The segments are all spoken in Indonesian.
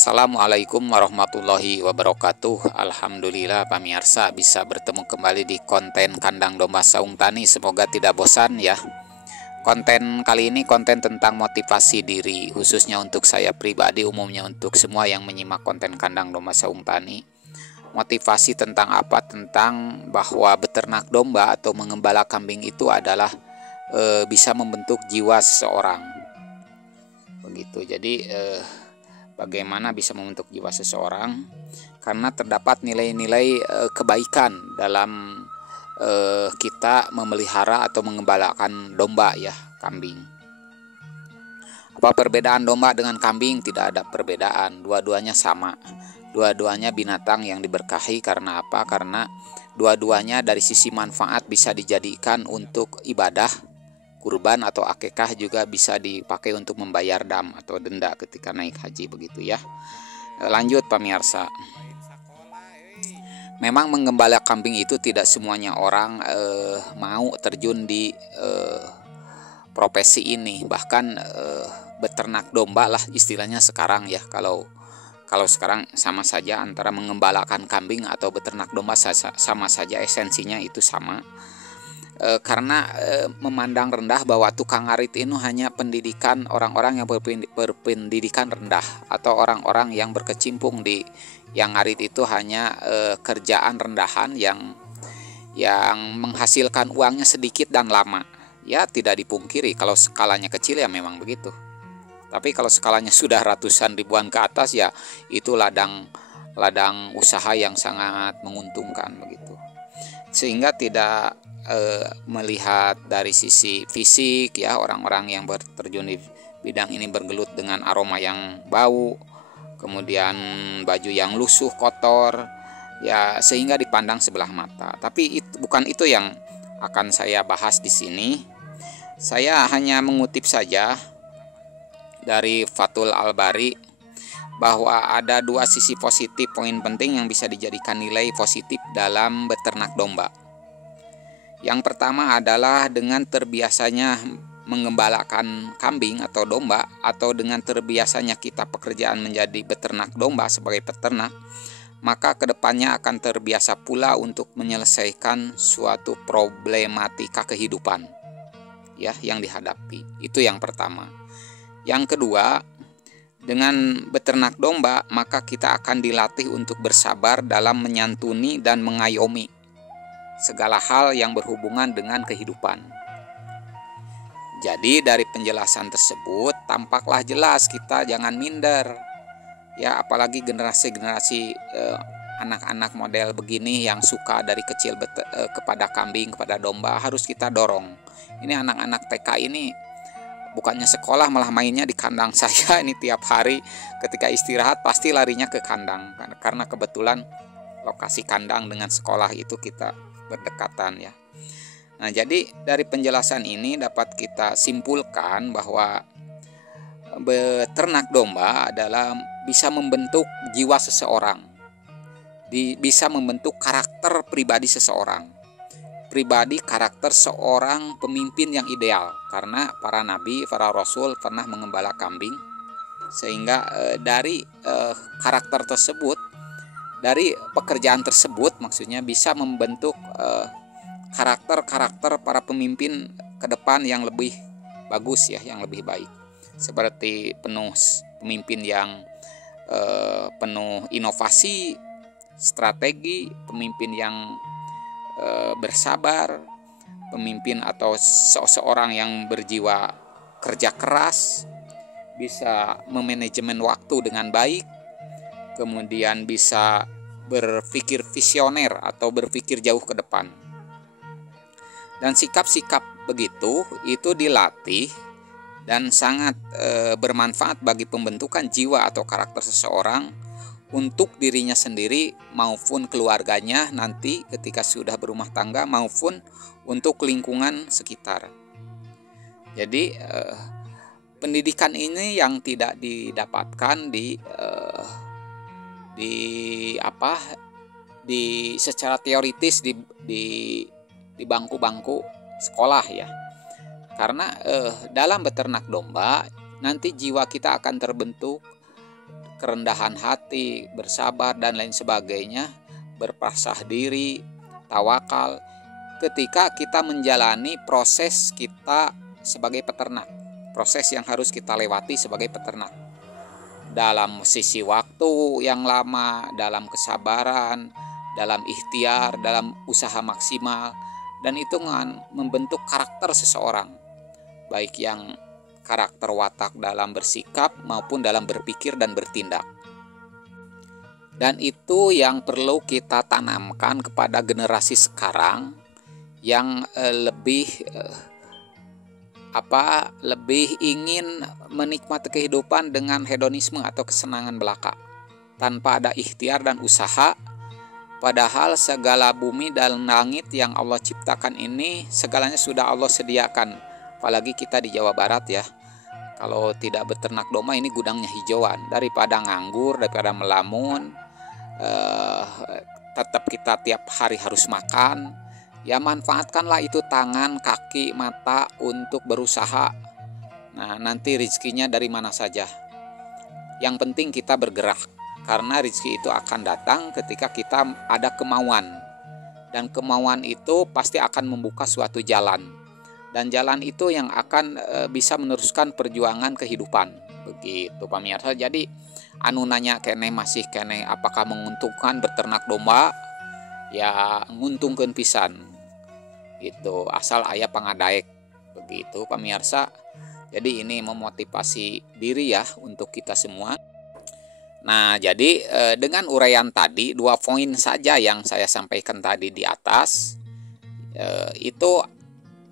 Assalamualaikum warahmatullahi wabarakatuh. Alhamdulillah pamirsa bisa bertemu kembali di konten kandang domba saung tani. Semoga tidak bosan ya. Konten kali ini konten tentang motivasi diri, khususnya untuk saya pribadi, umumnya untuk semua yang menyimak konten kandang domba saung tani. Motivasi tentang apa? Tentang bahwa beternak domba atau mengembala kambing itu adalah bisa membentuk jiwa seseorang. Begitu. Jadi bagaimana bisa membentuk jiwa seseorang? Karena terdapat nilai-nilai kebaikan dalam kita memelihara atau mengembalakan domba ya, kambing. Apa perbedaan domba dengan kambing? Tidak ada perbedaan, dua-duanya sama. Dua-duanya binatang yang diberkahi. Karena apa? Karena dua-duanya dari sisi manfaat bisa dijadikan untuk ibadah, kurban atau akikah, juga bisa dipakai untuk membayar dam atau denda ketika naik haji, begitu ya. Lanjut pamirsa. Memang menggembala kambing itu tidak semuanya orang mau terjun di profesi ini. Bahkan beternak domba lah istilahnya sekarang ya. Kalau sekarang sama saja antara mengembalakan kambing atau beternak domba, sama saja, esensinya itu sama. Karena memandang rendah bahwa tukang ngarit itu hanya pendidikan orang-orang yang berpendidikan rendah, atau orang-orang yang berkecimpung di yang ngarit itu hanya kerjaan rendahan yang menghasilkan uangnya sedikit dan lama. Ya tidak dipungkiri kalau skalanya kecil ya memang begitu. Tapi kalau skalanya sudah ratusan ribuan ke atas ya itu ladang usaha yang sangat menguntungkan begitu. Sehingga tidak melihat dari sisi fisik ya, orang-orang yang terjun di bidang ini bergelut dengan aroma yang bau, kemudian baju yang lusuh kotor ya, sehingga dipandang sebelah mata. Tapi bukan itu yang akan saya bahas di sini. Saya hanya mengutip saja dari Fathul Al-Bari bahwa ada dua sisi positif, poin penting yang bisa dijadikan nilai positif dalam beternak domba. Yang pertama adalah dengan terbiasanya mengembalakan kambing atau domba, atau dengan terbiasanya kita pekerjaan menjadi beternak domba sebagai peternak, maka kedepannya akan terbiasa pula untuk menyelesaikan suatu problematika kehidupan ya yang dihadapi. Itu yang pertama. Yang kedua, dengan beternak domba maka kita akan dilatih untuk bersabar dalam menyantuni dan mengayomi segala hal yang berhubungan dengan kehidupan. Jadi dari penjelasan tersebut tampaklah jelas kita jangan minder. Ya, apalagi generasi-generasi anak-anak model begini yang suka dari kecil kepada kambing, kepada domba, harus kita dorong. Ini anak-anak TK ini bukannya sekolah malah mainnya di kandang saya ini tiap hari. Ketika istirahat pasti larinya ke kandang karena kebetulan lokasi kandang dengan sekolah itu kita berdekatan ya. Nah, jadi dari penjelasan ini dapat kita simpulkan bahwa beternak domba adalah bisa membentuk jiwa seseorang, bisa membentuk karakter pribadi seseorang, karakter seorang pemimpin yang ideal. Karena para nabi, para rasul pernah mengembala kambing, sehingga dari karakter tersebut, dari pekerjaan tersebut maksudnya bisa membentuk karakter para pemimpin ke depan yang lebih bagus ya, yang lebih baik. Seperti pemimpin yang penuh inovasi, strategi, pemimpin yang bersabar, pemimpin atau seorang yang berjiwa kerja keras, bisa memanajemen waktu dengan baik, kemudian bisa berpikir visioner atau berpikir jauh ke depan. Dan sikap-sikap begitu itu dilatih dan sangat bermanfaat bagi pembentukan jiwa atau karakter seseorang untuk dirinya sendiri maupun keluarganya nanti ketika sudah berumah tangga, maupun untuk lingkungan sekitar. Jadi pendidikan ini yang tidak didapatkan secara teoritis di bangku-bangku sekolah ya. Karena dalam beternak domba nanti jiwa kita akan terbentuk kerendahan hati, bersabar dan lain sebagainya, berpasrah diri, tawakal ketika kita menjalani proses kita sebagai peternak, proses yang harus kita lewati sebagai peternak. Dalam sisi waktu yang lama, dalam kesabaran, dalam ikhtiar, dalam usaha maksimal, dan itu membentuk karakter seseorang, baik yang karakter watak dalam bersikap maupun dalam berpikir dan bertindak. Dan itu yang perlu kita tanamkan kepada generasi sekarang yang lebih ingin menikmati kehidupan dengan hedonisme atau kesenangan belaka tanpa ada ikhtiar dan usaha. Padahal segala bumi dan langit yang Allah ciptakan ini segalanya sudah Allah sediakan. Apalagi kita di Jawa Barat ya. Kalau tidak beternak domba, ini gudangnya hijauan. Daripada nganggur, daripada melamun, tetap kita tiap hari harus makan. Ya manfaatkanlah itu tangan, kaki, mata untuk berusaha. Nah nanti rezekinya dari mana saja. Yang penting kita bergerak. Karena rezeki itu akan datang ketika kita ada kemauan. Dan kemauan itu pasti akan membuka suatu jalan. Dan jalan itu yang akan bisa meneruskan perjuangan kehidupan. Begitu pemirsa. Jadi anu nanya masih kene apakah menguntungkan beternak domba? Ya nguntungkeun pisan. Gitu, asal aya pangadaek. Begitu pemirsa. Jadi ini memotivasi diri ya untuk kita semua. Nah, jadi dengan uraian tadi 2 poin saja yang saya sampaikan tadi di atas itu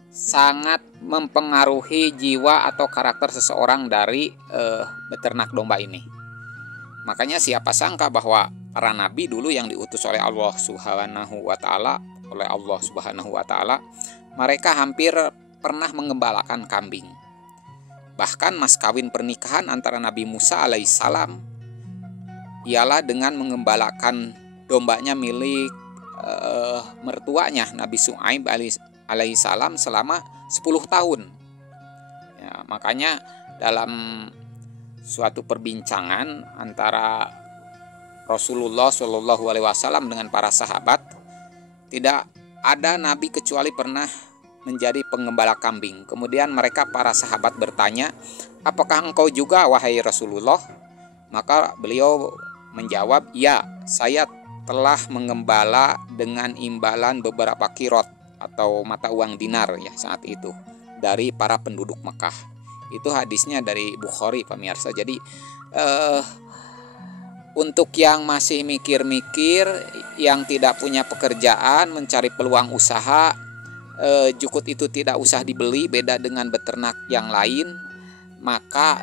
sangat mempengaruhi jiwa atau karakter seseorang dari beternak domba ini. Makanya siapa sangka bahwa para nabi dulu yang diutus oleh Allah Subhanahu wa taala, mereka hampir pernah mengembalakan kambing. Bahkan mas kawin pernikahan antara Nabi Musa alaihissalam ialah dengan mengembalakan dombanya milik mertuanya Nabi Syuaib alaihissalam selama 10 tahun. Ya, makanya dalam suatu perbincangan antara Rasulullah Shallallahu Alaihi Wasallam dengan para sahabat, tidak ada nabi kecuali pernah menjadi penggembala kambing. Kemudian mereka para sahabat bertanya, apakah engkau juga wahai Rasulullah? Maka beliau menjawab, ya, saya telah menggembala dengan imbalan beberapa kirot atau mata uang dinar ya saat itu dari para penduduk Mekah. Itu hadisnya dari Bukhari pemirsa. Jadi untuk yang masih mikir-mikir, yang tidak punya pekerjaan, mencari peluang usaha, jukut itu tidak usah dibeli, beda dengan beternak yang lain. Maka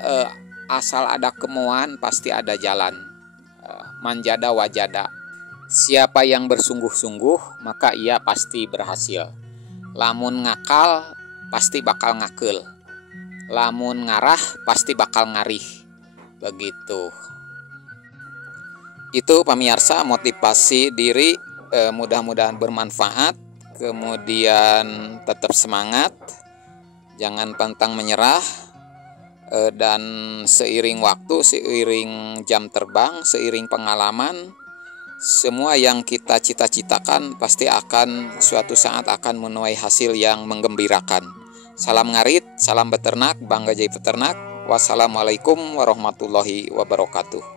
asal ada kemauan pasti ada jalan. Manjada wajada. Siapa yang bersungguh-sungguh maka ia pasti berhasil. Lamun ngakal pasti bakal ngakel. Lamun ngarah pasti bakal ngarih. Begitu. Itu pemirsa motivasi diri, mudah-mudahan bermanfaat. Kemudian tetap semangat, jangan pantang menyerah, dan seiring waktu, seiring jam terbang, seiring pengalaman, semua yang kita cita-citakan pasti akan suatu saat akan menuai hasil yang menggembirakan. Salam ngarit, salam beternak, bangga jadi peternak. Wassalamualaikum warahmatullahi wabarakatuh.